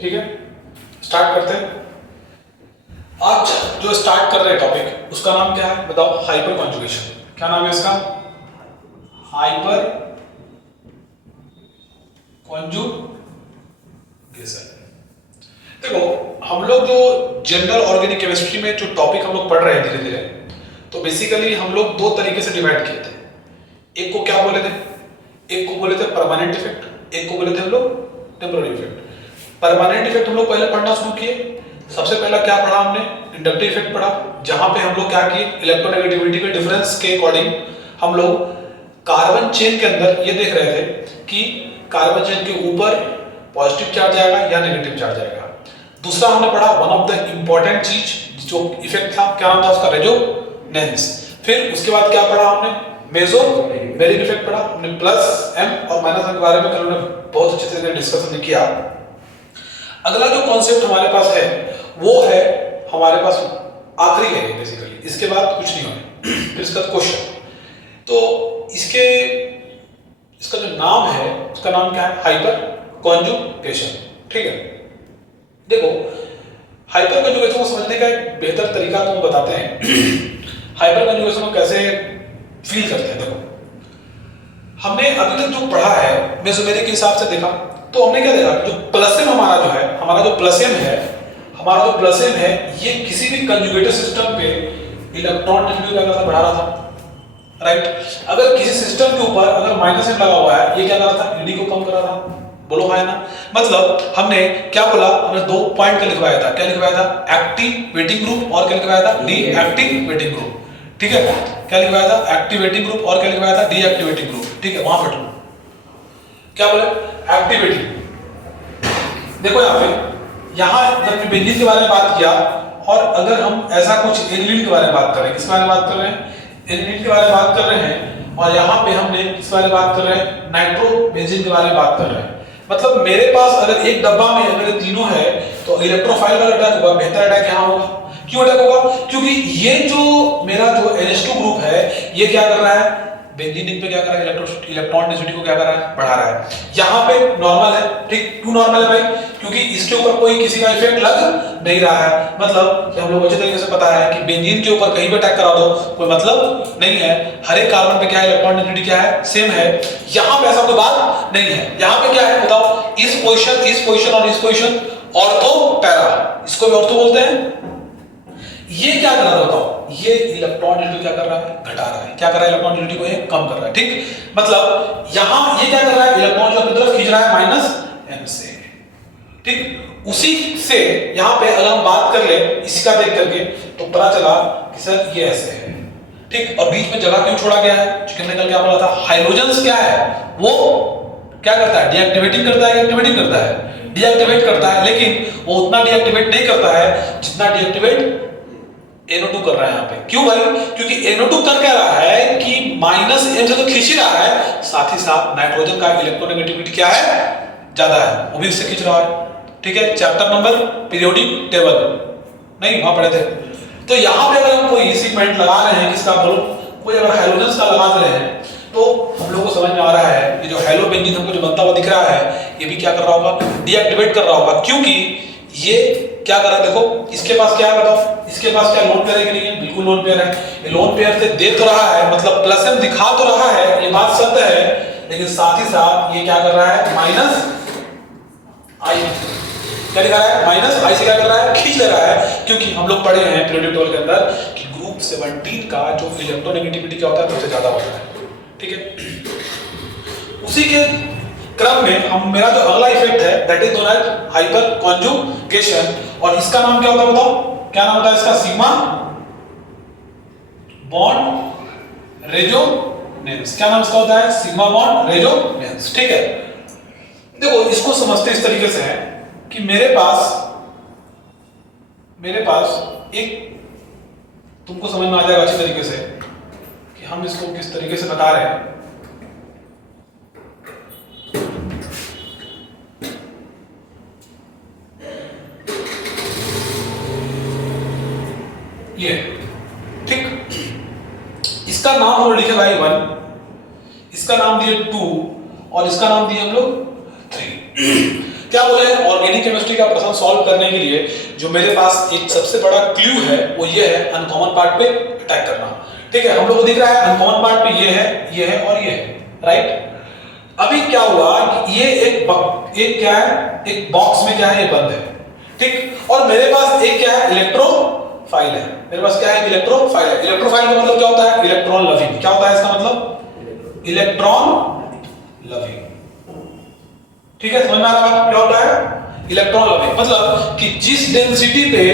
ठीक है, स्टार्ट करते हैं। आज जो स्टार्ट कर रहे हैं टॉपिक, उसका नाम क्या है बताओ? Hyper conjugation. क्या नाम है इसका? Hyper conjugation. देखो, हम लोग जो जनरल ऑर्गेनिक केमिस्ट्री में जो टॉपिक हम लोग पढ़ रहे हैं धीरे धीरे, तो बेसिकली हम लोग दो तरीके से डिवाइड किए थे। एक को क्या बोले थे? एक को बोले थे परमानेंट इफेक्ट, एक को बोले थे हम लोग टेम्पररी इफेक्ट। परमानेंट इफेक्ट हम लोग पहले पढ़ना शुरू किए। सबसे पहला क्या पढ़ा हमने? इंडक्टिव इफेक्ट पढ़ा, जहां पे हम लोग क्या किए, इलेक्ट्रोनेगेटिविटी के डिफरेंस के अकॉर्डिंग हम लोग कार्बन चेन के अंदर ये देख रहे थे कि कार्बन चेन के ऊपर पॉजिटिव चार्ज आएगा या नेगेटिव चार्ज आएगा। दूसरा हमने पढ़ा वन ऑफ द इंपॉर्टेंट चीज जो इफेक्ट था, क्या नाम था उसका? रेजोनेंस। फिर उसके बाद क्या पढ़ा हमने? मेसोमेरिक इफेक्ट पढ़ा हमने। प्लस एम और माइनस एम के बारे में कल हमने बहुत अच्छे से डिस्कशन किया। अगला जो कॉन्सेप्ट हमारे पास है वो है, हमारे पास आखिरी है बेसिकली, इसके बाद कुछ नहीं होने। फिर इसका क्वेश्चन, तो इसका जो नाम है उसका नाम क्या है? Hyper conjugation. ठीक है, देखो हाइपर कॉन्जुगेशन को समझने का एक बेहतर तरीका तो हम बताते हैं। हाइपर कॉन्जुगेशन को कैसे फील करते हैं? देखो, हमने अभी तक जो पढ़ा है मेसोमेरिक के हिसाब से देखा, तो हमने क्या देखा? जो प्लसेम हमारा जो है, हमारा जो प्लसेम है, ये किसी भी कंजुगेटेड सिस्टम पे इलेक्ट्रॉन डेंसिटी क्या करता? बढ़ा रहा था, राइट। अगर किसी सिस्टम के ऊपर अगर माइनस एम लगा हुआ है, ये क्या कर रहा था? ईडी को कम कर रहा था। बोलो हाँ ना? मतलब हमने क्या बोला? हमने दो पॉइंट का लिखवाया था। क्या लिखवाया था? एक्टिवेटिंग ग्रुप और क्या लिखवाया था? Deactivating group. ठीक है, क्या लिखवाया था? एक्टिवेटिंग ग्रुप और क्या लिखवाया था? Deactivating group. ठीक है, वहां बैठो। क्या बोले? एक्टिवेटिंग। देखो यहां जब बेंजीन के बारे में बात किया, और अगर हम ऐसा कुछ एनिलीन के बारे में बात कर रहे हैं, किस बारे में बात कर रहे हैं? एनिलीन के बारे में बात कर रहे हैं। और यहाँ पे हमने किस बारे में बात कर रहे हैं? नाइट्रोबेंजीन के बारे में बात कर रहे हैं। मतलब मेरे पास अगर एक डब्बा में अगर तीनों है, तो इलेक्ट्रोफाइल वाला अटैक होगा, बेहतर अटैक यहाँ होगा। क्यों अटैक होगा? क्योंकि ये जो मेरा जो NH2 ग्रुप है, ये क्या कर रहा है? बेंजीन रिंग पे क्या कर रहा है? इलेक्ट्रॉन डेंसिटी को क्या कर रहा है? बढ़ा रहा है। यहाँ पे नॉर्मल है, ठीक। क्यों नॉर्मल है भाई? क्योंकि इसके ऊपर कोई किसी का इफेक्ट लग नहीं रहा है। मतलब कि हम लोग अच्छे तरीके से पता है कि बेंजीन के ऊपर कहीं भी अटैक करा दो कोई मतलब नहीं है। हर एक कार्बन पे क्या है? इलेक्ट्रॉन डेंसिटी क्या है? सेम है। यहाँ पे ऐसा कोई बात नहीं है। यहाँ पे क्या है बताओ? इस पोजीशन और इस पोजीशन ऑर्थो पैरा, इसको भी ऑर्थो बोलते हैं। ये क्या कर रहा है बताओ? ये इलेक्ट्रॉन डेंसिटी क्या कर रहा है? घटा रहा है। क्या कर रहा है? इलेक्ट्रॉन डेंसिटी को ये कम कर रहा है। ठीक, मतलब यहां ये क्या कर रहा है? इलेक्ट्रॉन जो अपनी तरफ खींच रहा है माइनस एम से। ठीक, उसी से यहां पे अगर हम बात कर ले इसका देख करके, तो पता चला कि सर ये ऐसे है। ठीक, और बीच में जगह क्यों छोड़ा गया है? क्योंकि हमने कल क्या बोला था? हाइड्रोजन्स क्या है? वो क्या करता है? डीएक्टिवेटिंग करता है, एक्टिवेटिंग करता है? डीएक्टिवेट करता है, लेकिन वो उतना डीएक्टिवेट नहीं करता है जितना डीएक्टिवेट NO2 कर रहा है यहाँ पे। क्यों भाई? क्योंकि NO2 कर क्या रहा है कि माइनस एम से तो खींच ही रहा है, साथ ही साथ नाइट्रोजन का इलेक्ट्रोनेगेटिविटी क्या है? ज्यादा है, वो भी इससे खींच रहा है। ठीक है, चैप्टर नंबर पीरियोडिक टेबल नहीं वहां पढ़े थे। तो यहाँ पे अगर हम कोई सीक्वेंट लगा रहे हैं, किसका बोलो? कोई अगर हाइड्रोजन का लगा रहे हैं, तो हम लोगों को समझ में आ रहा है कि जो हेलो बेंजीन हमको जो बनता हुआ दिख रहा है, ये भी क्या कर रहा होगा? डीएक्टिवेट कर रहा होगा। क्योंकि ये क्या कर रहा है? देखो इसके पास क्या है बताओ? इसके पास क्या लोन पेयर है कि नहीं है? बिल्कुल लोन पेयर है। ये लोन पेयर से दे तो रहा है, मतलब प्लस एम दिखा तो रहा है, ये बात सत्य है, लेकिन साथ ही साथ ये क्या कर रहा है? माइनस आई क्या दिखा रहा है? माइनस आई से क्या कर रहा है? खींच ले रहा है। क्योंकि हम लोग पढ़े हैं पीरियोडिक टेबल के अंदर कि ग्रुप 17 का जो इलेक्ट्रोनेगेटिविटी क्या होता है? सबसे ज्यादा होता है। ठीक है, उसी के क्रम में हम मेरा जो अगला इफेक्ट है that is known as hyperconjugation, और इसका नाम क्या होता है बताओ? क्या नाम होता है इसका? Sigma bond resonance. क्या नाम इसका होता है? Sigma bond resonance. ठीक है, देखो इसको समझते इस तरीके से है कि मेरे पास एक, तुमको समझ में आ जाएगा अच्छी तरीके से कि हम इसको किस तरीके से बता रहे हैं। ये ठीक, इसका नाम हम लिखे भाई 1, इसका नाम दिए 2 और इसका नाम दिए हम लोग 3। क्या बोले? ऑर्गेनिक केमिस्ट्री का प्रश्न सॉल्व करने के लिए जो मेरे पास एक सबसे बड़ा क्लू है वो ये है अनकॉमन पार्ट पे अटैक करना। ठीक है, हम लोग को दिख रहा है अनकॉमन पार्ट पे ये है और ये है, राइट। अभी क्या हुआ कि ये एक क्या है, एक बॉक्स में क्या है, ये बंद है, ठीक। और मेरे पास एक क्या है, इलेक्ट्रोफाइल है। मेरे पास क्या है, इलेक्ट्रोफाइल है। इलेक्ट्रोफाइल का मतलब क्या होता है, इलेक्ट्रॉन लविंग। क्या होता है इसका मतलब, इलेक्ट्रॉन लविंग। ठीक है, समझ में आ रहा है क्या होता है, इलेक्ट्रॉन लविंग। मतलब कि जिस डेंसिटी पे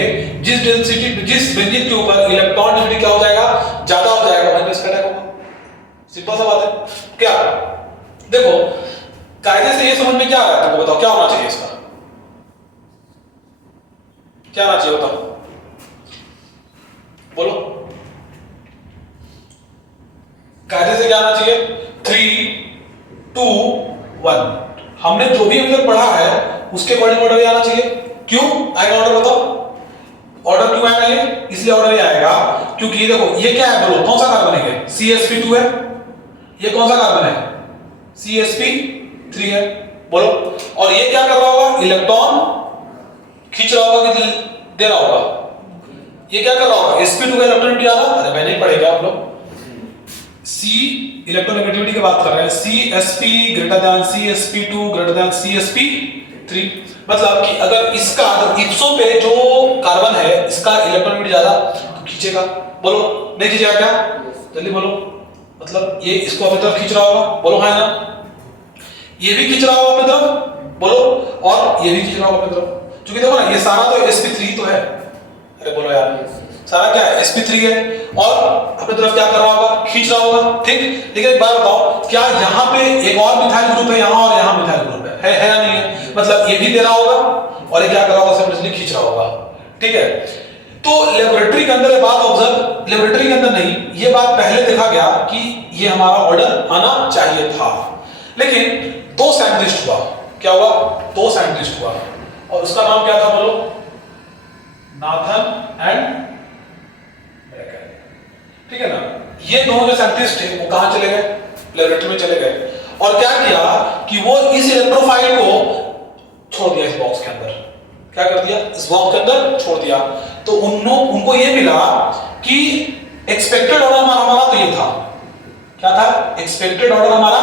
जिस बेंजीन के ऊपर इलेक्ट्रॉन डेंसिटी क्या हो जाएगा, ज्यादा हो जाएगा, वहीं पे इसका अटैक होगा। सिंपल सा बात है। क्या देखो, कायदे से ये समझ में क्या आ रहा है, तुमको बताओ क्या होना चाहिए इसका, क्या आना चाहिए बताओ, बोलो। कायदे से क्या आना चाहिए, 3, 2, 1। हमने जो भी अभी तक पढ़ा है उसके अकॉर्डिंग ऑर्डर ये आना चाहिए। क्यों आएगा ऑर्डर, बताओ ऑर्डर क्यों आएगा ये, इसलिए ऑर्डर ये आएगा क्योंकि देखो ये क्या है, बोलो कौन सा कार्बन है, CsP2 है। ये कौन सा कार्बन है, CsP3 है, बोलो। और ये क्या कर रहा होगा, इलेक्ट्रॉन खींच रहा होगा कि दे रहा होगा, ये क्या कर रहा होगा, sp2 का इलेक्ट्रॉनिटी आ रहा, अरे मैंने पढ़ेगा आप लोग, C इलेक्ट्रोनेगेटिविटी की बात कर रहे हैं, CsP greater than CsP2 greater than CsP3। मतलब कि अगर इसका इप्सो पे जो कार्बन है इसका इलेक्ट्रॉनिटी ज्यादा तो खींचेगा, बोलो नहीं खींचेगा क्या, जल्दी बोलो। मतलब ये इसको अपनी तरफ खींच रहा होगा, बोलो हाँ ना, ये भी खींच रहा होगा अपनी तरफ, बोलो, और ये भी खींच रहा होगा अपनी तरफ। क्योंकि देखो ना ये सारा तो sp3 तो है, अरे बोलो यार, सारा क्या है, sp3 है, और अपनी तरफ क्या कर रहा होगा, खींच रहा होगा, ठीक। लेकिन एक बात बताओ, क्या यहाँ पे एक और मिथाइल ग्रुप है यहाँ, और यहाँ मिथाइल ग्रुप है या नहीं है, मतलब ये भी दे रहा होगा और ये क्या कर रहा होगा, सिंपली खींच रहा होगा, ठीक है। तो लेबोरेटरी के अंदर ये बात ऑब्जर्व, लेबोरेटरी के अंदर नहीं, ये बात पहले देखा गया कि ये हमारा ऑर्डर आना चाहिए था, लेकिन 2 साइंटिस्ट हुआ, क्या हुआ, 2 साइंटिस्ट हुआ, और उसका नाम क्या था, बोलो, नाथन एंड ब्रेकर, ठीक है ना। ये दोनों जो साइंटिस्ट थे वो कहां चले गए, लेबोरेटरी में चले गए, और क्या किया कि वो इस इलेक्ट्रोफाइल को छोड़ दिया इस बॉक्स के अंदर। क्या कर दिया, इस बॉक्स के अंदर छोड़ दिया। तो उनको ये मिला कि एक्सपेक्टेड ऑर्डर हमारा तो ये था, क्या था, एक्सपेक्टेड ऑर्डर हमारा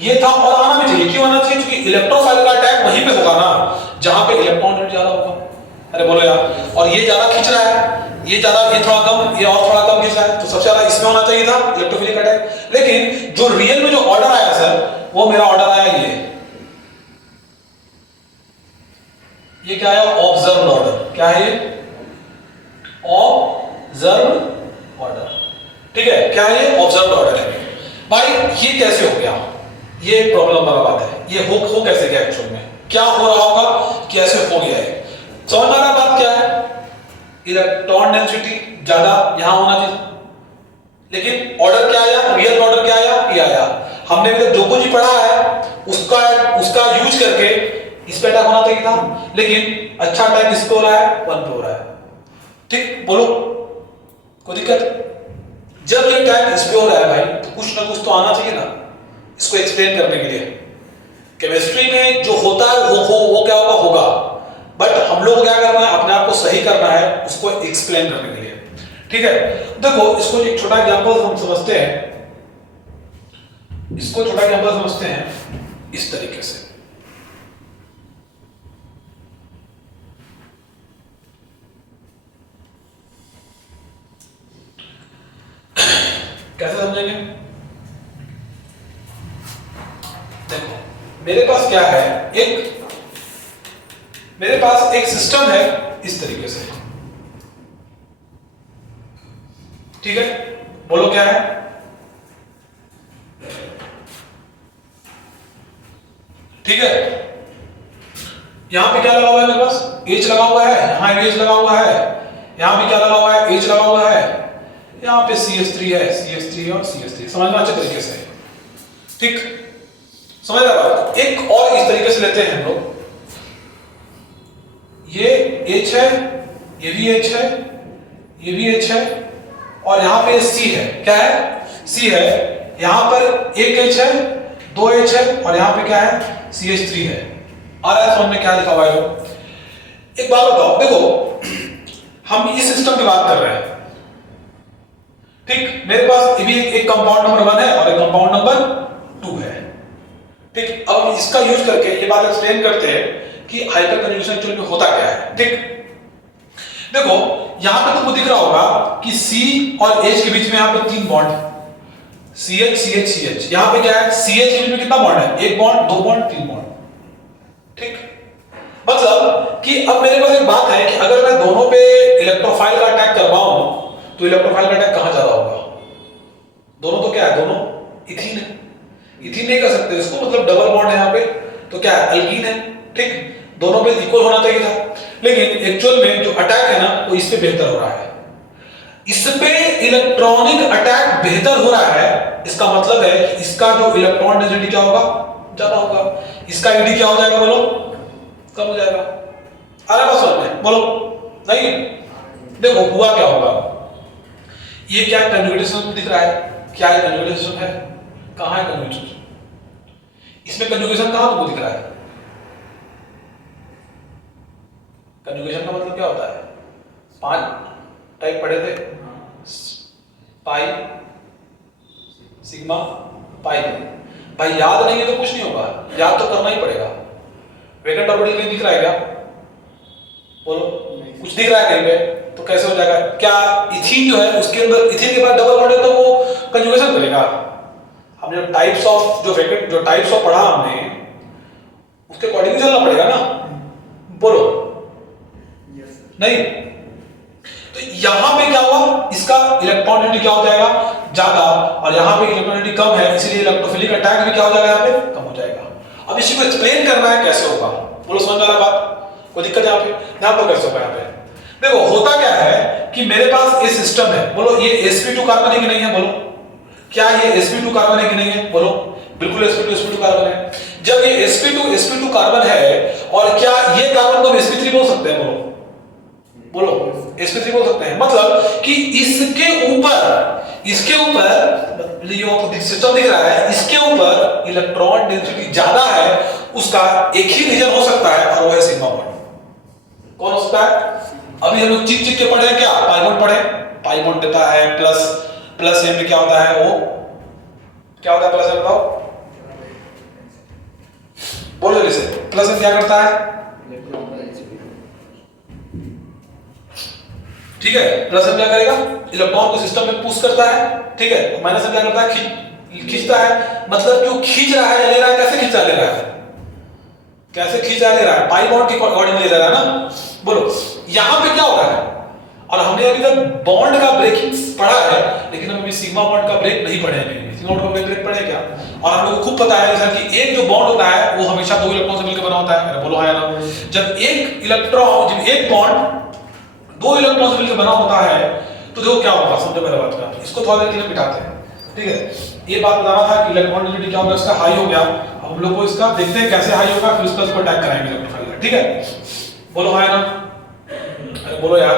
ये था, और आना भी चाहिए। क्यों आना चाहिए, क्योंकि इलेक्ट्रोफाइल का अटैक वहीं पे होगा ना जहां पे इलेक्ट्रॉन रेट ज्यादा होगा, अरे बोलो यार। और ये ज्यादा खींच रहा है, ये ज्यादा, ये थोड़ा कम, ये और थोड़ा कम खींच रहा है, तो सबसे ज्यादा इसमें होना चाहिए था इलेक्ट्रोफिलिक अटैक। लेकिन जो रियल में जो ऑर्डर आया सर, वो मेरा ऑर्डर आया ये क्या है, ऑब्जर्व्ड ऑर्डर। क्या है ये, ऑब्जर्व्ड ऑर्डर, ठीक है। क्या है ये, ऑब्जर्व्ड ऑर्डर है। भाई ये कैसे हो गया, ये प्रॉब्लम वाला बात है, ये हो कैसे गया, एक्चुअल में क्या हो रहा होगा, कैसे हो गया है, समझ में आ रहा बात क्या है। इलेक्ट्रॉन डेंसिटी ज्यादा यहां होना चाहिए, लेकिन ऑर्डर क्या आया, रियल ऑर्डर क्या आया, ये आया। हमने भी जो कुछ पढ़ा है उसका यूज करके इस पे अटैक होना चाहिए था, लेकिन अच्छा अटैक किस पे हो रहा है, 1 पे हो रहा है, ठीक। बोलो कोई दिक्कत, जब ये अटैक इस पे हो रहा है भाई, तो कुछ ना कुछ तो आना चाहिए ना इसको एक्सप्लेन करने के लिए। केमिस्ट्री में जो होता है वो क्या होगा, बट हम लोग क्या करना है, अपने आप को सही करना है, उसको एक्सप्लेन करने के लिए, ठीक है। देखो इसको एक छोटा एग्जांपल हम समझते हैं, इसको छोटा एग्जांपल समझते हैं इस तरीके से। कैसे समझेंगे, देखो मेरे पास क्या है, मेरे पास एक सिस्टम है इस तरीके से, ठीक है। बोलो क्या है, ठीक है। यहां पे क्या लगा हुआ है, मेरे पास H लगा हुआ है, यहां H लगा हुआ है, यहां भी क्या लगा हुआ है, H लगा हुआ है, यहां पे CH3 है, CH3 और CH3, समझ में अच्छे तरीके से, ठीक, समझ रहे हो। एक और इस तरीके से लेते हैं हम लोग, ये H है, ये भी H है, ये भी H है, और यहां पे C है, क्या है, C है, यहां पर एक H है, 2 H है, और यहां पे क्या है, CH3 है, आ रहा है समझ में क्या लिखा हुआ है? एक बात बताओ, देखो हम इस सिस्टम की बात कर रहे हैं, ठीक, मेरे पास ये भी एक कंपाउंड नंबर 1 है और एक कंपाउंड नंबर 2 है, ठीक। अब हम इसका यूज करके ये बात एक्सप्लेन करते हैं कि हाइपर कंजुगेशन एक्चुअली में होता क्या है, ठीक। देखो यहां पे तुमको दिख रहा होगा कि C और H के बीच में यहां पे 3 बॉन्ड, CH CH CH, यहां पे क्या है, CH के बीच में कितना बॉन्ड है, 1 बॉन्ड, 2 बॉन्ड, 3 बॉन्ड, ठीक। मतलब कि अब मेरे पास एक बात है कि अगर मैं दोनों पे इलेक्ट्रोफाइल का अटैक करवाऊं तो इलेक्ट्रोफाइल का अटैक कहां ज्यादा होगा? दोनों तो क्या है, दोनों इथीन है, इथीन नहीं कर सकते इसको, मतलब डबल बॉन्ड है यहां पे, तो क्या है, अल्कीन है, ठीक। दोनों पे इक्वल होना चाहिए था, लेकिन एक्चुअल में जो अटैक है ना वो इस पे बेहतर हो रहा है, इस पे इलेक्ट्रॉनिक अटैक बेहतर हो रहा है। इसका मतलब है कि इसका जो इलेक्ट्रॉन डेंसिटी क्या होगा, ज्यादा होगा, इसका ईडी क्या हो जाएगा, बोलो, कम हो जाएगा। आ रहा है समझ में, बोलो, नहीं? देखो हुआ क्या होगा, ये क्या कंजुगेशन दिख रहा है, क्या है कंजुगेशन है, कहां है कंजुगेशन, इसमें कंजुगेशन कहां तुमको दिख रहा है? कंजुगेशन का मतलब क्या होता है, 5 टाइप पढ़े थे, पाई, सिग्मा, पाई। भाई याद नहीं है तो कुछ नहीं होगा, याद तो करना ही पड़ेगा। वैकेंट ऑर्बिटल कहीं दिख रहा है क्या, बोलो, कुछ दिख रहा है कहीं पे, तो कैसे हो जाएगा? क्या इथीन जो है उसके अंदर, इथीन के बाद डबल बॉन्ड है तो वो कंजुगेशन करेगा। हमने जो टाइप्स ऑफ जो टाइप्स ऑफ पढ़ा हमने, उसके अकॉर्डिंग चलना पड़ेगा ना, बोलो, नहीं? तो यहां पे क्या हुआ, इसका इलेक्ट्रॉन डेंसिटी क्या हो जाएगा, ज्यादा, और यहां पे इलेक्ट्रॉन डेंसिटी कम है, इसलिए इलेक्ट्रोफिलिक अटैक भी क्या हो जाएगा, यहां पे कम हो जाएगा। अब इसी को एक्सप्लेन करना है कैसे होगा, बोलो, समझ आ रहा बात, कोई दिक्कत यहां पे? यहां तो कैसे होगा, यहां पे देखो होता क्या है कि मेरे पास ये सिस्टम है, बोलो, ये sp2 कार्बन है कि नहीं है, बोलो, क्या ये sp2 कार्बन है कि नहीं है, बोलो, बिल्कुल sp2 कार्बन है। जब ये sp2 कार्बन है, और क्या ये कार्बन को sp3 बोल सकते हैं, बोलो, sp3 बोल सकते हैं, मतलब कि इसके ऊपर ये सिस्टम दिख रहा है, इसके ऊपर इलेक्ट्रॉन डेंसिटी ज्यादा है, उसका एक ही रीजन हो सकता है और वो है सिग्मा बॉन्ड। कौन हो सकता है? अभी हम लोग चिक के पढ़े हैं, क्या पाई बॉन्ड पढ़े, पाई बॉन्ड देता है प्लस एम में क्या होता है, वो क्या होता है प्लस एम, बताओ, बोलो जल्दी से, प्लस एम क्या करता है, ठीक है, प्लस एम क्या करेगा, इलेक्ट्रॉन को सिस्टम में पुश करता है, ठीक है, माइनस एम क्या करता है, खींचता है, मतलब क्यों खींच रहा है, ले रहा है, कैसे खींचा ले रहा है, कैसे खींचा ले रहा है, पाई बॉन्ड के अकॉर्डिंग ले रहा है ना, बोलो, यहां पे क्या हो रहा है, और हमने अभी तक बॉन्ड का ब्रेकिंग पढ़ा है, लेकिन हम अभी सिग्मा बॉन्ड का ब्रेक नहीं पढ़े हैं, सिग्मा बॉन्ड का ब्रेक पढ़े क्या? और हम लोग को खूब पता है सर कि एक जो बॉन्ड होता है वो हमेशा 2 इलेक्ट्रॉन से मिलकर बना होता है, बोलो हाँ या ना? जब एक बॉन्ड 2 इलेक्ट्रॉन से मिलकर बना होता है तो देखो क्या होगा, समझो मेरे बात का, इसको थोड़ा देर के लिए मिटाते हैं, ठीक है। ये बात बताना था कि इलेक्ट्रॉन डेंसिटी क्या होगा, इसका हाई हो गया, अब हम लोग को इसका देखते हैं कैसे हाई होगा, फिर उसको अटैक कराएंगे इलेक्ट्रोफाइल, ठीक है, बोलो हाँ या ना? अरे बोलो यार,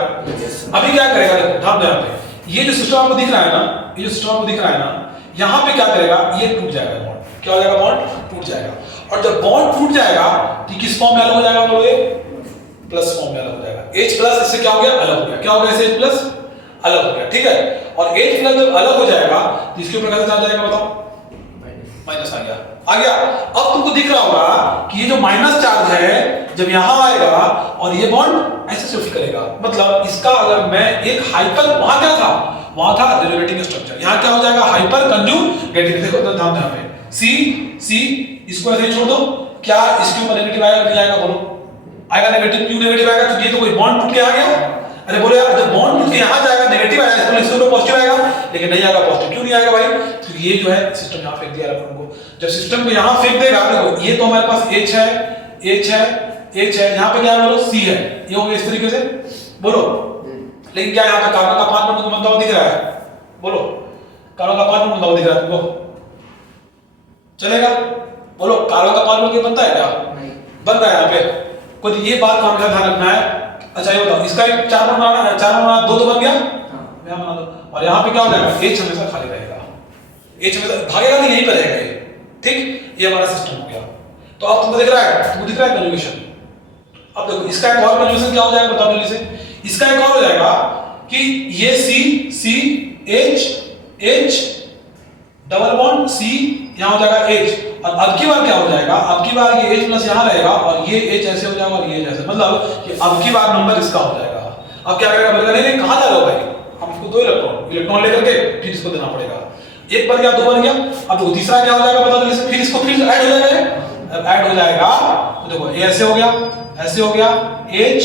अभी क्या करेगा, देखो ध्यान दो, यहाँ पे ये जो सिस्टम आपको दिख रहा है ना, ये जो सिस्टम आपको दिख रहा है ना, यहाँ पे क्या करेगा, ये टूट जाएगा बॉन्ड, क्या हो जाएगा, बॉन्ड टूट जाएगा, और जब बॉन्ड टूट जाएगा तो किस फॉर्म में अलग हो जाएगा, बोलो, ये प्लस फॉर्म में अलग हो जाएगा, H प्लस इससे क्या हो गया, अलग हो गया, क्या हो गया, इससे H प्लस अलग हो गया, ठीक है, और H प्लस जब अलग हो जाएगा तो इसके ऊपर कैसे जाएगा, बताओ, माइनस आ गया। अब तुमको दिख रहा होगा कि ये जो माइनस चार्ज है जब यहां आएगा और ये बॉन्ड ऐसे शिफ्ट करेगा, मतलब इसका अगर मैं एक हाइपर, वहां क्या था, वहां था रिजोनेटिंग स्ट्रक्चर, यहां क्या हो जाएगा, हाइपर कंजुगेटेड। देखो तो ध्यान यहाँ पे सी इसको ऐसे ही छोड़ दो, क्या इसके ऊपर नेगेटिव आएगा नहीं आएगा, बोलो, आएगा नेगेटिव, क्यों नेगेटिव आएगा, क्योंकि ये तो कोई बॉन्ड टूट के आ गया, अरे बोलो यार, जब बॉन्ड टूट के यहां जाएगा नेगेटिव आएगा, इसके ऊपर पॉजिटिव आएगा, लेकिन नहीं आएगा पॉजिटिव, क्यों नहीं आएगा भाई, क्योंकि ये जो है सिस्टम यहां फेंक दिया इलेक्ट्रॉन को, जब सिस्टम को यहां फेंक देगा, देखो ये तो हमारे पास H है, यहां पे क्या है, बोलो C है, ये हो गया इस तरीके से, बोलो, लेकिन क्या यहां पे कार्बन का 5 बॉन्ड बनता हुआ दिख रहा है, बोलो, कार्बन का 5 बॉन्ड बनता हुआ दिख रहा है तुमको, चलेगा, बोलो, कार्बन का 5 बॉन्ड बनता है क्या, बन रहा है यहाँ पे, कोई ये बात का हमेशा ध्यान रखना है। अच्छा ये बताओ, इसका एक 4 बॉन्ड बनाना है, 4 बॉन्ड बनाना, 2 तो बन गया, यहाँ बना दो, और यहाँ पे क्या हो जाएगा, H हमेशा खाली रहेगा, H हमेशा भागेगा नहीं, यहीं पे रहेगा ये, ठीक, ये हमारा सिस्टम हो गया। तो अब तुमको दिख रहा है, तुमको दिख रहा है कंजुगेशन। अब देखो इसका एक और कंजुगेशन क्या हो जाएगा बताओ जल्दी से। इसका एक और हो जाएगा कि ये CH डबल बॉन्ड C यहां हो जाएगा H, और अब की बार क्या हो जाएगा, अब की बार ये H प्लस यहां रहेगा और ये H ऐसे हो जाएगा और ये ऐसे, मतलब कि अब की बार नंबर इसका हो जाएगा। अब क्या करेगा बोलेगा नहीं कहां जा रहे हो भाई, हम इसको 2 इलेक्ट्रॉन लेकर के फिर इसको देना पड़ेगा। एक बार गया, 2 बार गया, अब देखो तीसरा क्या हो जाएगा बताओ जल्दी से, फिर इसको फिर ऐड हो जाएगा। अब ऐड हो जाएगा तो देखो ये ऐसे हो गया, ऐसे हो गया, H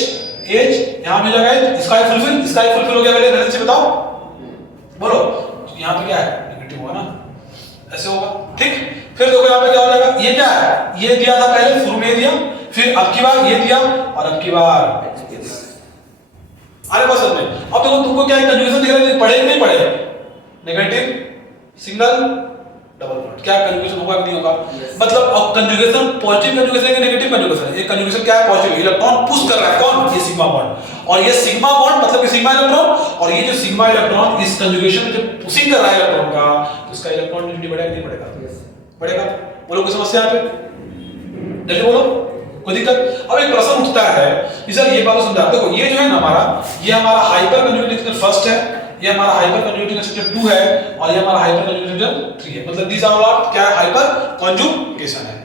यहां भी हो जाएगा, इसका ही फुलफिल हो गया। पहले जल्दी से बताओ बोलो, यहां पे क्या है नेगेटिव होगा ना, ऐसे होगा ठीक। फिर देखो यहाँ पे क्या हो जाएगा, ये क्या है, ये दिया था पहले शुरू में दिया, फिर अब की बार ये दिया और अब की बार अरे बस में। अब देखो तुमको क्या कंजुगेशन दिख रहा है, पढ़े नहीं पढ़े, नेगेटिव सिंगल डबल बॉन्ड, क्या कंजुगेशन होगा कि नहीं होगा। मतलब अब कंजुगेशन पॉजिटिव कंजुगेशन है कि नेगेटिव कंजुगेशन है। ये कंजुगेशन क्या है, पॉजिटिव, इलेक्ट्रॉन पुश कर रहा है कौन, ये सिग्मा बॉन्ड, और ये सिग्मा बॉन्ड मतलब कि सिग्मा इलेक्ट्रॉन, और ये जो सिग्मा इलेक्ट्रॉन इस कंजुगेशन में जो पुशिंग कर रहा है इलेक्ट्रॉन का, तो इसका इलेक्ट्रॉन डेंसिटी बढ़ेगा नहीं बढ़ेगा, बढ़ेगा। बोलो कोई समस्या है, जल्दी बोलो कोई दिक्कत। अब एक प्रश्न उठता है कि सर ये बात समझा, देखो ये जो है ना हमारा, ये हमारा हाइपर कंजुगेटेड स्ट्रक्चर फर्स्ट है, ये हमारा हाइपर कंजुगेटेड स्ट्रक्चर 2 है, और ये हमारा हाइपर कंजुगेटेड 3 है, मतलब दिस आर ऑल क्या है, हाइपर कंजुगेशन है,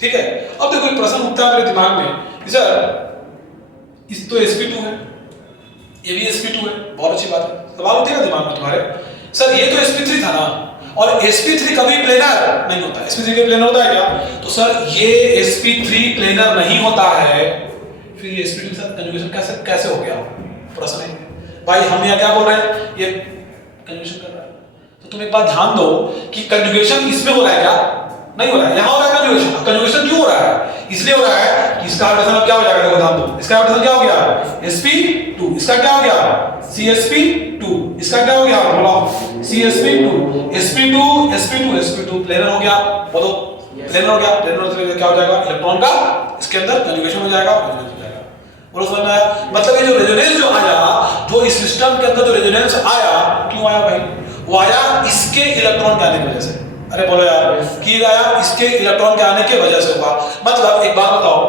ठीक है। अब देखो एक प्रश्न उठता है मेरे दिमाग में कि सर इस तो sp2 है, ये भी sp2 है, बहुत अच्छी बात है। सवाल उठेगा दिमाग में तुम्हारे, सर ये तो sp3 था ना, और sp3 कभी प्लेनर नहीं होता, sp3 के प्लेनर होता है क्या, तो सर ये sp3 प्लेनर नहीं होता है, फिर ये sp2 के साथ कंजुगेशन कैसे हो गया, प्रश्न है भाई। हम यहाँ क्या बोल रहे हैं, ये कंजुगेशन कर रहा है, तो तुम एक बात ध्यान दो कि कंजुगेशन इसमें हो रहा है क्या, नहीं हो रहा है, यहाँ हो रहा है कंजुगेशन। कंजुगेशन क्यों हो रहा है, इसलिए हो रहा है कि इसका हाइड्रोजन अब क्या हो जाएगा, देखो ध्यान दो, इसका हाइड्रोजन क्या हो गया sp2, इसका क्या हो गया csp2, इसका क्या हो गया बोलो csp2, sp2 प्लेनर हो गया, बोलो प्लेनर हो गया, प्लेनर मतलब क्या हो जाएगा, इलेक्ट्रॉन का इसके अंदर कंजुगेशन हो जाएगा, बोलो समझ में आया। मतलब ये जो रेजोनेंस जो आया, जो इस सिस्टम के अंदर जो रेजोनेंस आया, क्यों आया भाई, वो आया इसके इलेक्ट्रॉन के आने की वजह से। अरे बोलो यार कि आया इसके इलेक्ट्रॉन के आने की वजह से हुआ। मतलब एक बात बताओ,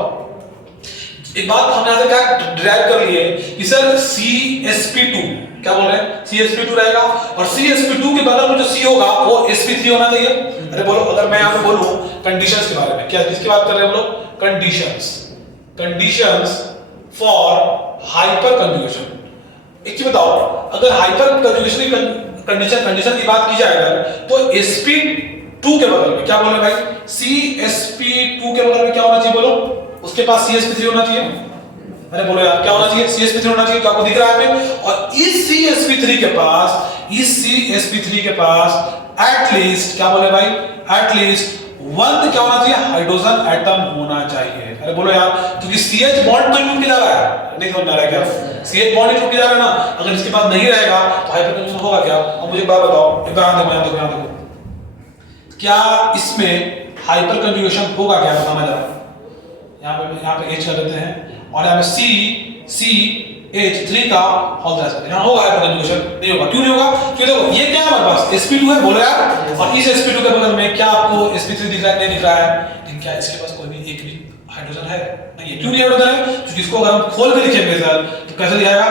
एक बात हमने यहां से क्या डिराइव कर लिए कि सर CsP2 क्या बोल रहे हैं, CsP2 रहेगा, और CsP2 के बगल में जो C होगा वो sp3 होना चाहिए। अरे बोलो अगर मैं यहां पे बोलूं कंडीशंस के बारे में, क्या किसकी बात कर रहे हैं हम लोग, कंडीशंस फॉर हाइपर कंजुगेशन। एक चीज बताओ, अगर हाइपर कंजुगेशन की कंडीशन की बात की जाए अगर, तो sp2 के बगल में क्या बोल रहे भाई, CsP2 के बगल में क्या होना चाहिए बोलो, उसके पास CsP3 होना चाहिए। अरे बोलो यार क्या होना चाहिए, CsP3 होना चाहिए, क्या आपको दिख रहा है। और इस CsP3 के पास एटलीस्ट क्या बोले भाई, एटलीस्ट 1 क्या होना चाहिए, हाइड्रोजन एटम होना चाहिए। अरे बोलो यार, क्योंकि CH बॉन्ड तो टूट के जा रहा है, नहीं समझ आ रहा है क्या, CH बॉन्ड ही टूट के जा रहा है ना, अगर इसके पास नहीं रहेगा तो हाइपर कंजुगेशन होगा क्या। अब मुझे एक बात बताओ, एक बार ध्यान देखो, क्या इसमें हाइपर कंजुगेशन होगा क्या, बताना जरा। यहाँ पे H कर देते हैं और यहाँ पे CH3 का होल करते हैं, यहाँ होगा हाइपर कंजुगेशन, नहीं होगा, क्यों नहीं होगा, क्योंकि देखो ये क्या है हमारे पास sp2 है, बोलो यार, और इस sp2 के बगल में क्या आपको sp3 दिख रहा है, नहीं दिख रहा है, लेकिन क्या इसके पास कोई भी एक भी हाइड्रोजन है, नहीं है, क्यों नहीं हाइड्रोजन है, क्योंकि इसको अगर हम खोल के लिखेंगे सर तो कैसे दिखाएगा,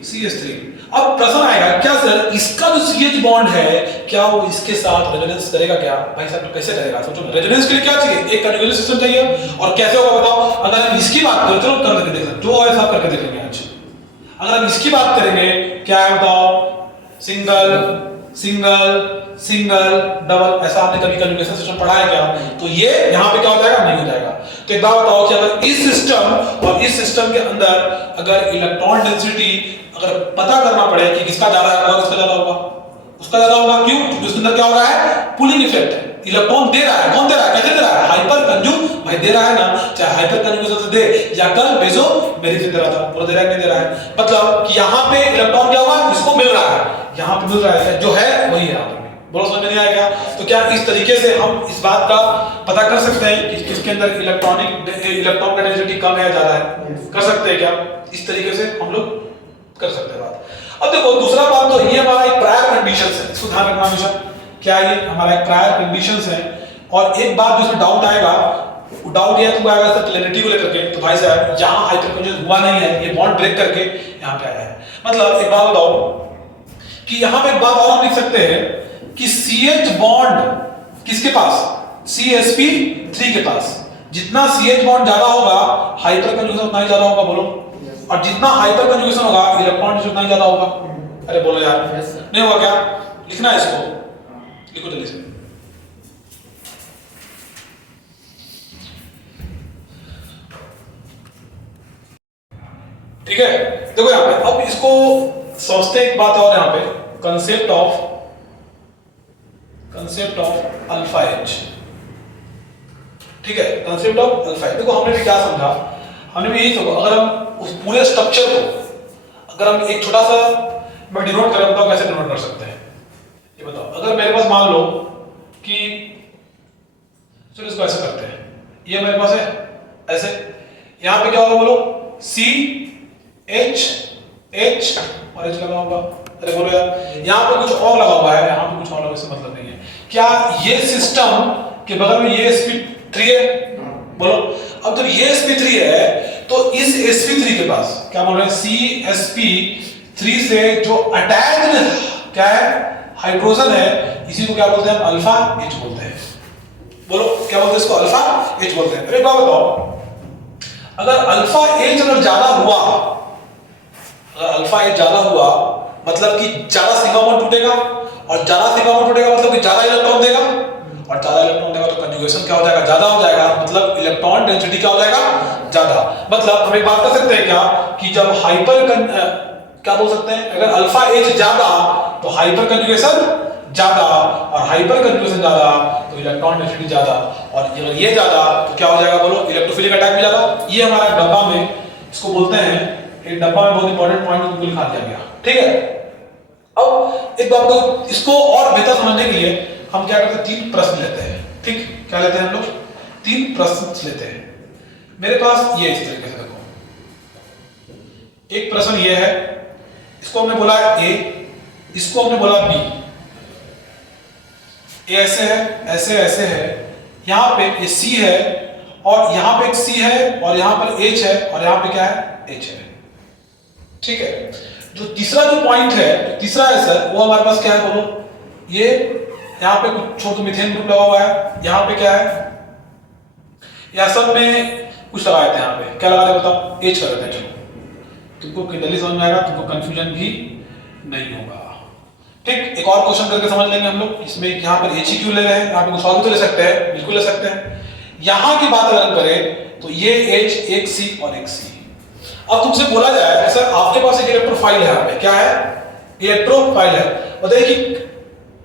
CH3। अब प्रश्न आएगा क्या सर इसका जो CH बॉन्ड है क्या वो इसके साथ रेजोनेंस करेगा क्या, भाई साहब तो कैसे करेगा, सोचो रेजोनेंस के लिए क्या चाहिए, एक कंजुगेशन सिस्टम चाहिए, और कैसे होगा बताओ। अगर हम इसकी बात करें, चलो करके देख सकते, जो है सब करके देख लेंगे आज। अगर हम इसकी बात करेंगे क्या है बताओ, सिंगल डबल, ऐसा आपने कभी कंजुगेशन सिस्टम पढ़ा है क्या, तो ये यहाँ पे क्या हो जाएगा, नहीं हो जाएगा। तो एक बात बताओ कि अगर इस सिस्टम और इस सिस्टम के अंदर अगर इलेक्ट्रॉन डेंसिटी अगर पता करना पड़े कि किसका ज्यादा होगा, किसका ज्यादा होगा, उसका ज्यादा होगा, क्यों, क्योंकि उसके अंदर क्या हो रहा है, पुलिंग इफेक्ट है, इलेक्ट्रॉन दे रहा है, कौन दे रहा है, कैसे दे रहा है, हाइपर कंजुग भाई दे रहा है ना, चाहे हाइपर कंजुगेशन से दे या कल बेजो मेरी से दे रहा था, पूरा दे रहा है नहीं दे रहा है, मतलब कि यहाँ पे इलेक्ट्रॉन क्या हुआ, इसको मिल रहा है, यहाँ पे मिल रहा है, जो है वही है यहाँ पे, बोलो समझ नहीं आया क्या। तो क्या इस तरीके से हम इस बात का पता कर सकते हैं कि किसके अंदर इलेक्ट्रॉन का डेंसिटी कम है या ज्यादा है, कर सकते हैं क्या, इस तरीके से हम लोग कर सकते हैं बात। अब देखो दूसरा बात, तो ये हमारा एक प्रायर कंडीशंस है, इसको ध्यान रखना हमेशा, क्या ये हमारा एक प्रायर कंडीशंस है और एक बात जो इसमें डाउट आएगा, डाउट ये तुमको आएगा सर क्लैरिटी को लेकर के, तो भाई साहब यहाँ हाइपरकंजुगेशन हुआ नहीं है, ये बॉन्ड ब्रेक करके यहाँ पे आया है। मतलब एक बात बताओ कि यहाँ पे एक बात और हम लिख सकते हैं कि CH बॉन्ड किसके पास, CsP3 के पास, जितना CH बॉन्ड ज्यादा होगा हाइपरकंजुगेशन उतना ही ज्यादा होगा, बोलो। और जितना हाइपरकंजुगेशन होगा इलेक्ट्रॉन उतना ही ज्यादा होगा। अरे बोलो यार, नहीं होगा क्या? लिखना है इसको, लिखो जल्दी से। ठीक है, देखो यहाँ पे अब इसको समझते एक बात और, यहाँ पे कंसेप्ट ऑफ अल्फा एच। ठीक है, कंसेप्ट ऑफ अल्फा एच। देखो हमने भी क्या समझा, हमने भी यही समझा, अगर हम उस पूरे स्ट्रक्चर को अगर हम एक छोटा सा मैं डिनोट करें, बताओ कैसे डिनोट कर सकते हैं, ये बताओ। अगर मेरे पास मान लो कि चलो इसको ऐसे करते हैं, ये मेरे पास है ऐसे, यहाँ पे क्या होगा बोलो, C H H और H लगा होगा। अरे बोलो यार, यहाँ पे कुछ और लगा हुआ है, यहाँ पे कुछ और लगा, इससे मतलब नहीं है। क्या ये सिस्टम के बगल में ये sp3 है, बोलो। अब जब ये sp3 है तो इस sp3 के पास क्या बोल रहे हैं, CsP3 से जो अटैच्ड क्या है, हाइड्रोजन है, इसी को क्या बोलते हैं, अल्फा H बोलते हैं। बोलो क्या बोलते हैं इसको, अल्फा H बोलते हैं। अरे बात बताओ, अगर अल्फा H अगर ज्यादा हुआ, अगर अल्फा H ज्यादा हुआ मतलब कि ज्यादा सिग्मा बॉन्ड टूटेगा, और ज्यादा सिग्मा बॉन्ड टूटेगा मतलब कि ज्यादा इलेक्ट्रॉन देगा, और ज्यादा इलेक्ट्रॉन देगा तो कंजुगेशन क्या हो जाएगा, ज्यादा हो जाएगा, मतलब इलेक्ट्रॉन डेंसिटी क्या हो जाएगा, ज्यादा। मतलब हम एक बात कर सकते हैं क्या कि जब क्या बोल सकते हैं, अगर अल्फा H ज्यादा तो हाइपर कंजुगेशन ज्यादा, और हाइपर कंजुगेशन ज्यादा तो इलेक्ट्रॉन डेंसिटी ज्यादा, और अगर ये ज्यादा तो क्या हो जाएगा बोलो, इलेक्ट्रोफिलिक अटैक भी ज्यादा। ये हमारा डब्बा में इसको बोलते हैं, एक डब्बा में बहुत इंपॉर्टेंट पॉइंट तुमको लिखा दिया गया। ठीक है, अब एक बात को इसको और बेहतर समझने के लिए हम क्या करते हैं, 3 प्रश्न लेते हैं। ठीक, क्या लेते हैं हम लोग, 3 प्रश्न लेते हैं। मेरे पास ये इस तरीके से देखो, एक प्रश्न ये है, इसको हमने बोला A, इसको हमने बोला B। A ऐसे है, ऐसे ऐसे है, यहाँ पे ये C है, और यहाँ पे एक C है, और यहाँ पर H है, और यहाँ पे क्या है, H है। ठीक है, जो तीसरा जो पॉइंट है, जो तीसरा है सर, वो हमारे पास क्या है बोलो, ये यहाँ पे कुछ छोटा मीथेन ग्रुप लगा हुआ है, यहाँ पे क्या है, या सब में कुछ लगा देते हैं, यहाँ पे क्या लगा देते बताओ, H कर देते हैं। चलो तुमको क्लियरली समझ में आएगा, तुमको कंफ्यूजन भी नहीं होगा। ठीक, एक और क्वेश्चन करके समझ लेंगे हम लोग, इसमें यहाँ पर H ही क्यों ले रहे हैं, यहाँ पे कुछ और भी तो ले सकते हैं, बिल्कुल ले सकते हैं। यहाँ की बात अगर करें तो ये H, एक C और एक C। अब तुमसे बोला जाए सर आपके पास एक इलेक्ट्रोफाइल है, यहाँ पे क्या है, इलेक्ट्रोफाइल है, बताइए कि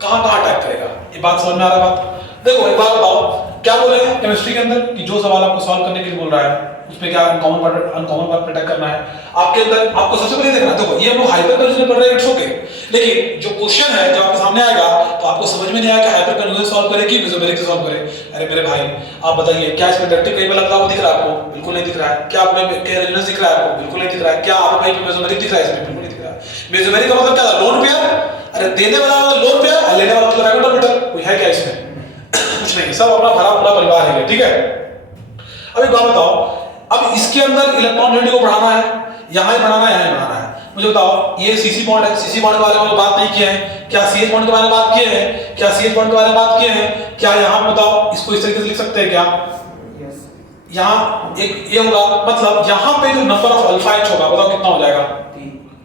कहां कहां अटैक करेगा। ये बात समझ में आ रहा है बात। देखो एक बात बताओ, क्या बोले हैं केमिस्ट्री के अंदर कि जो सवाल आपको सॉल्व करने के लिए बोल रहा है उसमें क्या अनकॉमन पार्ट अटैक करना है आपके अंदर, आपको सबसे पहले देखना। देखो ये हम लोग हाइपर कंजुगेशन पढ़ रहे हैं, इट्स ओके, लेकिन जो क्वेश्चन है जो आपके सामने आएगा तो आपको समझ में नहीं आया कि हाइपर कंजुगेशन सॉल्व करे कि मेसोमेरिक से सॉल्व करे। अरे मेरे भाई आप बताइए, क्या इसमें डायरेक्टिव कहीं पे लगता हुआ दिख रहा है आपको, बिल्कुल नहीं दिख रहा है। क्या आपको क्या रेजोनेंस दिख रहा है आपको, बिल्कुल नहीं दिख रहा है। क्या आपको कहीं पे मेसोमेरिक दिख रहा है, इसमें बिल्कुल नहीं दिख रहा है। मेसोमेरिक का मतलब क्या था, लोन पेयर। अरे देने वाला लोन पेयर और लेने वाला मतलब रेगुलर मेटल, कोई है क्या इसमें, कुछ नहीं, सब अपना भरा पूरा परिवार है। ठीक है, अब एक बात बताओ, अब इसके अंदर इलेक्ट्रॉन डेंसिटी को बढ़ाना है, यहां ही बढ़ाना है, यहां ही बढ़ाना है। मुझे बताओ ये CC बॉन्ड है, CC बॉन्ड के बारे में बात नहीं किए हैं, क्या CH बॉन्ड के बारे में बात किए हैं, क्या CH बॉन्ड के बारे में बात किए हैं, क्या यहां पे बताओ इसको इस तरीके से लिख सकते हैं क्या, यहां एक ये होगा, मतलब यहां पे जो नंबर ऑफ अल्फा H होगा बताओ कितना हो जाएगा,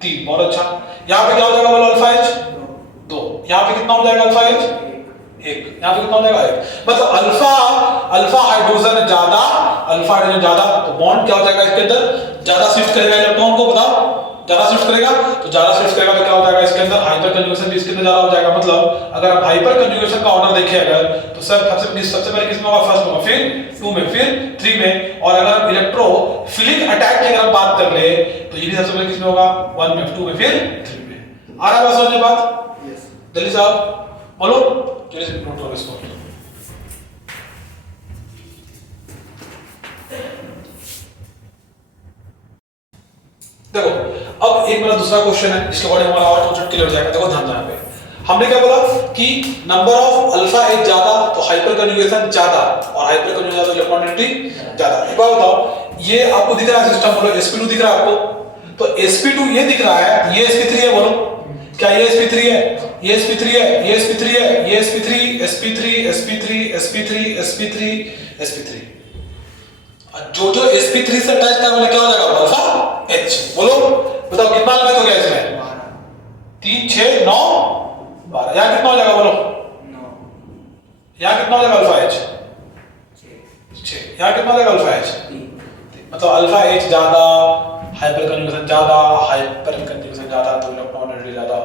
3। बहुत अच्छा। यहां पे क्या हो जाएगा बोलो, अल्फा H 2। यहां पे कितना हो जाएगा अल्फा H 1। यहां पे कितना हो जाएगा 1। मतलब अल्फा हाइड्रोजन ज्यादा, अल्फा हाइड्रोजन ज्यादा तो बॉन्ड क्या हो जाएगा इसके अंदर, ज्यादा शिफ्ट करेगा इलेक्ट्रॉन को, बताओ ज्यादा शिफ्ट करेगा, तो ज्यादा शिफ्ट करेगा तो क्या हो जाएगा इसके अंदर, हाइपर कंजुगेशन भी इसके अंदर ज्यादा हो जाएगा। मतलब अगर आप हाइपर कंजुगेशन का ऑर्डर देखें अगर, तो सर सबसे पहले किसमें होगा, फर्स्ट में होगा, फिर 2 में, फिर 3 में। और अगर आप इलेक्ट्रोफिलिक अटैक की अगर बात कर ले तो ये भी सबसे पहले किसमें होगा, 1 में, 2 में, फिर 3 में। आ रहा है समझ में बात? यस जल्दी साहब बोलो, चलिए नोट करो इसको। देखो अब एक मेरा दूसरा क्वेश्चन है, इसके अकॉर्डिंग हमारा और कॉन्सेप्ट क्लियर हो जाएगा। देखो ध्यान देना पे, हमने क्या बोला कि नंबर ऑफ अल्फा एच ज्यादा तो हाइपर कन्जुगेशन ज्यादा, और हाइपर कन्जुगेशन तो इलेक्ट्रॉन डेंसिटी ज्यादा। एक बार बताओ, ये आपको दिख रहा है सिस्टम, बोलो sp2 दिख रहा है आपको, तो sp2 ये दिख रहा है, ये sp3 है, बोलो क्या ये sp3 है, ये sp3 है, ये sp3 है, ये sp3 sp3 sp3 sp3 sp3 sp3, जो जो sp3 से अटैच था क्या हो जाएगा अल्फा h। बोलो बताओ कितना अल्फा हो गया इसमें, 3 6 9 12, यहाँ कितना हो जाएगा बोलो, यहाँ कितना हो जाएगा अल्फा एच 6, यहाँ कितना हो जाएगा अल्फा एच, मतलब अल्फा एच ज्यादा, हाइपर कन्जुगेशन ज्यादा, हाइपर कन्जुगेशन ज्यादा तो इलेक्ट्रॉन डेंसिटी ज्यादा,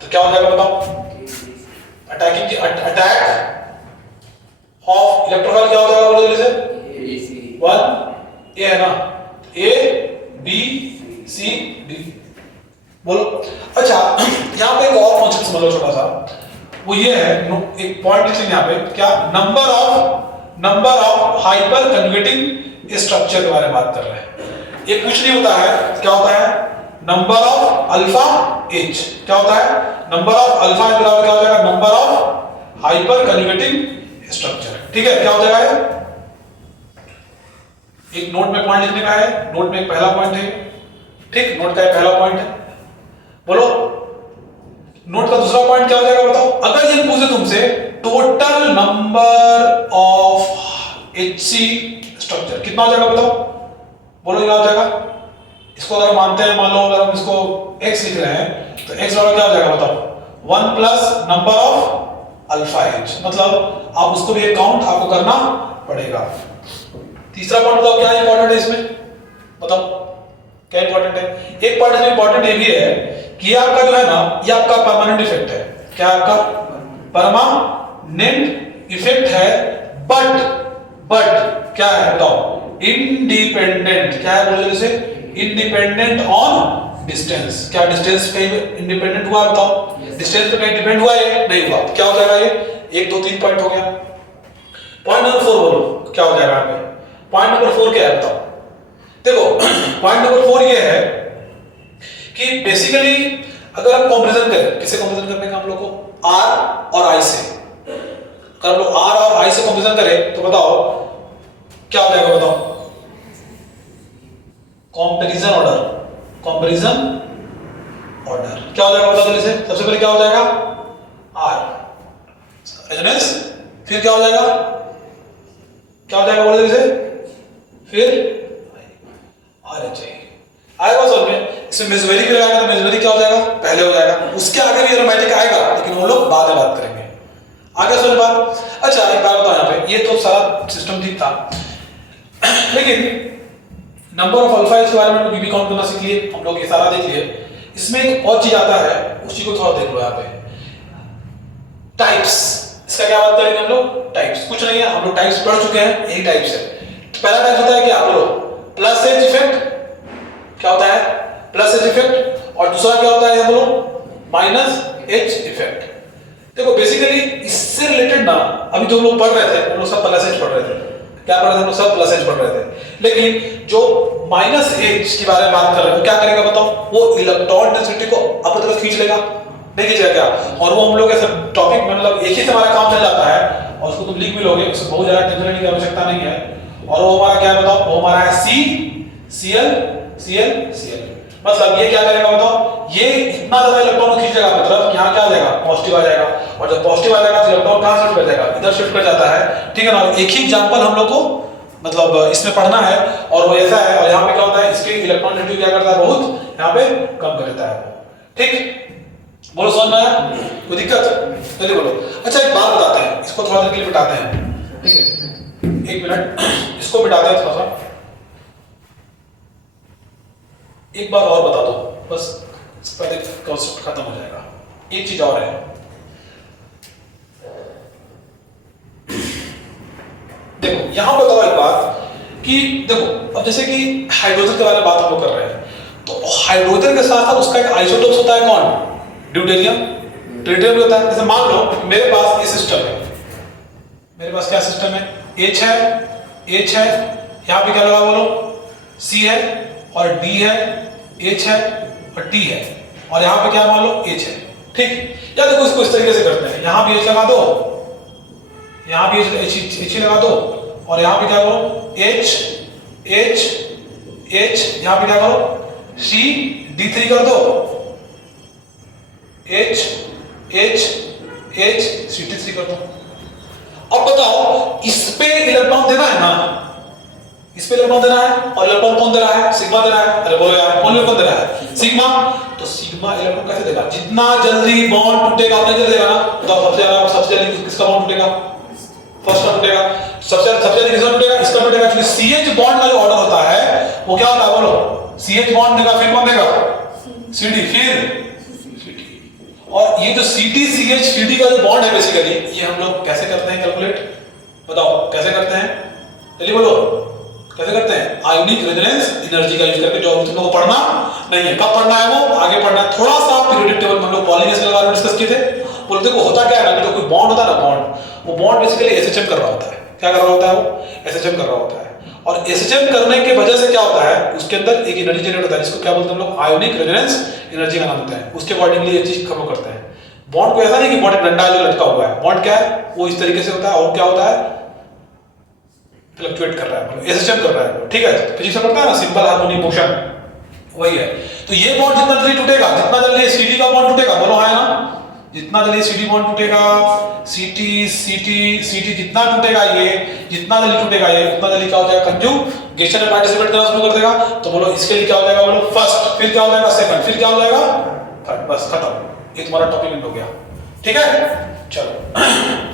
तो क्या हो जाएगा बताओ, अटैक ऑफ इलेक्ट्रोफाइल क्या हो जाएगा बोलो जल्दी से, 1 ए है ना, ए बी सी डी, बोलो। अच्छा यहाँ पे एक और कॉन्सेप्ट समझ लो छोटा सा, वो ये है, एक पॉइंट लिख लेंगे यहाँ पे, क्या नंबर ऑफ हाइपर कन्जुगेटिंग स्ट्रक्चर के बारे में बात कर रहे हैं। ये कुछ नहीं होता है, क्या होता है, नंबर ऑफ अल्फा एच, क्या होता है, नंबर ऑफ अल्फा एच बराबर क्या हो जाएगा, नंबर ऑफ हाइपर कन्जुगेटिंग स्ट्रक्चर, ठीक है, क्या हो जाएगा, एक नोट में पॉइंट लिखने का है, नोट में एक पहला पॉइंट है, ठीक, नोट का एक पहला पॉइंट है, बोलो नोट का दूसरा पॉइंट क्या हो जाएगा बताओ, अगर ये पूछे तुमसे total number of HC structure कितना हो जाएगा बताओ, बोलो क्या हो जाएगा, इसको अगर मानते हैं, मान लो अगर हम इसको x लिख रहे हैं तो x बराबर क्या हो जाएगा बताओ, 1 plus number of alpha H, मतलब आप उसको भी एक काउंट आपको करना पड़ेगा। तीसरा पॉइंट बताओ क्या इंपॉर्टेंट है इसमें, बताओ क्या इंपॉर्टेंट है, एक पॉइंट इसमें इंपॉर्टेंट ये भी है कि ये आपका जो है ना, ये आपका परमानेंट इफेक्ट है, क्या आपका परमानेंट इफेक्ट है, बट क्या है बताओ, इंडिपेंडेंट, क्या है बोलो जल्दी से, इंडिपेंडेंट ऑन डिस्टेंस, क्या डिस्टेंस पे इंडिपेंडेंट हुआ बताओ, डिस्टेंस पे कहीं डिपेंड हुआ है नहीं हुआ, क्या हो जाएगा ये 1 2 3 पॉइंट हो गया। पॉइंट नंबर 4 बोलो क्या हो जाएगा यहाँ पे, पॉइंट नंबर 4 क्या है बताओ, देखो पॉइंट नंबर 4 ये है कि बेसिकली अगर हम कंपैरिजन करें, किसे कंपैरिजन करने का हम लोग को, R और I से, अगर हम लोग R और I से कंपैरिजन करें तो बताओ क्या हो जाएगा बताओ, कंपैरिजन ऑर्डर क्या हो जाएगा बताओ जल्दी से, सबसे पहले क्या हो जाएगा R रेजोनेंस, फिर क्या हो जाएगा बोलो जल्दी से, फिर RH आएगा समझ में, इसमें मेसोमेरिक भी लगाएंगे तो मेसोमेरिक क्या हो जाएगा पहले हो जाएगा, उसके आगे भी एरोमेटिक आएगा लेकिन वो लोग बाद में बात करेंगे, आगे सुन बात। अच्छा एक बात बताओ यहाँ पे, ये तो सारा सिस्टम ठीक था लेकिन नंबर ऑफ अल्फा एच के बारे में भी काउंट करना सीख लिए हम लोग, ये सारा देख लिए, इसमें एक और चीज आता है उसी को थोड़ा देख लो यहाँ पे, टाइप्स, इसका क्या बात करेंगे हम लोग, टाइप्स कुछ नहीं है, हम लोग टाइप्स पढ़ चुके हैं, यही टाइप्स है। पहला टाइप होता है क्या बोलो, प्लस एच इफेक्ट, क्या होता है प्लस एच इफेक्ट, और दूसरा क्या होता है बोलो माइनस एच इफेक्ट। देखो बेसिकली इससे रिलेटेड ना अभी जो लोग पढ़ रहे थे वो लोग सब प्लस एच पढ़ रहे थे, क्या पढ़ रहे थे, वो सब प्लस एच पढ़ रहे थे, लेकिन जो माइनस एच के बारे में बात कर रहे हैं वो क्या करेगा बताओ, वो इलेक्ट्रॉन डेंसिटी को अपनी तरफ खींच लेगा, नहीं खींचेगा क्या, और वो हम लोग ऐसा टॉपिक मतलब एक ही से हमारा काम चल जाता है और उसको तुम लिख भी लोगे, उसको बहुत ज्यादा टेंशन लेने की आवश्यकता नहीं है, और वो हमारा क्या है बताओ, वो हमारा है Cl, मतलब ये क्या करेगा बताओ, ये इतना ज्यादा इलेक्ट्रॉन को खींचेगा अपनी तरफ, यहाँ क्या आ जाएगा पॉजिटिव आ जाएगा, और जब पॉजिटिव आ जाएगा तो इलेक्ट्रॉन कहाँ शिफ्ट कर जाएगा, इधर शिफ्ट कर जाता है, ठीक है ना। एक ही एग्जांपल हम लोग को मतलब इसमें पढ़ना है और वो ऐसा है, और यहाँ पे क्या होता है इसके इलेक्ट्रॉन नेगेटिव क्या करता है, बहुत यहाँ पे कम कर देता है, ठीक, बोलो समझ में आया, कोई दिक्कत चलिए बोलो। अच्छा एक बात बताते हैं, इसको थोड़ा देर के लिए बिठाते हैं, ठीक है, 1 मिनट इसको बिठाते हैं थोड़ा सा, एक बार और बता दो बस, पहले कॉन्सेप्ट खत्म हो जाएगा। एक चीज और है, देखो यहां बताओ एक बात कि देखो अब जैसे कि हाइड्रोजन के बारे में बात हम लोग कर रहे हैं, तो हाइड्रोजन के साथ साथ उसका एक आइसोटोप्स होता है कौन, ड्यूटेरियम, ट्रिटियम होता है। जैसे मान लो मेरे पास ये सिस्टम है, मेरे पास क्या सिस्टम है, H है, यहाँ पे क्या लगा बोलो, C है और D है, H है और T है, और यहाँ पे क्या मान लो H है, ठीक, या देखो इसको इस तरीके से करते हैं, यहां भी H लगा दो, यहां भी H लगा दो, और यहां पे क्या करो H H H, यहां पे क्या करो C D3 कर दो, H H H C3 कर दो। अब बताओ इस पे इलेक्ट्रॉन देना है ना, इस पे इलेक्ट्रॉन देना है, और इलेक्ट्रॉन कौन दे रहा है, सिग्मा दे रहा है। अरे बोलो यार कौन इलेक्ट्रॉन दे रहा है, सिग्मा। तो सिग्मा इलेक्ट्रॉन कैसे देगा, जितना जल्दी बॉन्ड टूटेगा उतना जल्दी देगा ना। बताओ सबसे जल्दी किसका बॉन्ड टूटेगा, फर्स्ट का टूटेगा। सबसे जल्दी किसका टूटेगा, इसका टूटेगा, क्योंकि CH बॉन्ड का जो ऑर्डर होता है वो क्या होता है बोलो, CH बॉन्ड देगा, फिर कौन देगा, CD, फिर और ये जो CTCH CD का जो बॉन्ड है बेसिकली, ये हम लोग कैसे करते हैं कैलकुलेट, बताओ कैसे करते हैं, चलिए बोलो कैसे करते हैं, आयोनिक रेजोनेंस एनर्जी का यूज करके, जो तुम लोगों को पढ़ना नहीं है, कब पढ़ना है वो आगे पढ़ना है। थोड़ा सा पीरियोडिक टेबल हम लोग पॉलीगेस के बारे में डिस्कस किए थे। बोलते को होता क्या है ना, तो कोई बॉन्ड होता है ना, बॉन्ड, वो बॉन्ड बेसिकली SHM कर रहा होता है। क्या कर रहा होता है वो, SHM कर रहा होता है, और SHM करने की वजह से क्या होता है, उसके अंदर एक एनर्जी जनरेट होता है, जिसको क्या बोलते हैं हम लोग, आयोनिक रेजोनेंस एनर्जी का नाम होता है। उसके अकॉर्डिंगली ये चीज हम लोग करते हैं। बॉन्ड को ऐसा नहीं कि बॉन्ड डंडा जो लटका हुआ है, बॉन्ड क्या है वो इस तरीके से होता है, और क्या होता है फ्लक्चुएट कर रहा है, SHM कर रहा है, ठीक है। फिजिक्स में पढ़ता है ना, सिंपल हार्मोनिक मोशन, वही है। तो ये बॉन्ड जितना जल्दी टूटेगा, जितना जल्दी CD का बॉन्ड टूटेगा, बोलो हाँ है ना, जितना जल्दी CD बॉन्ड टूटेगा, CT जितना टूटेगा, ये जितना जल्दी टूटेगा, ये उतना जल्दी क्या हो जाएगा, कंजुगेशन में पार्टिसिपेट करना शुरू कर देगा। तो बोलो इसके लिए क्या हो जाएगा, बोलो फर्स्ट, फिर क्या हो जाएगा सेकंड, फिर क्या हो जाएगा थर्ड, बस खत्म, ये तुम्हारा टॉपिक एंड हो गया, ठीक है। चलो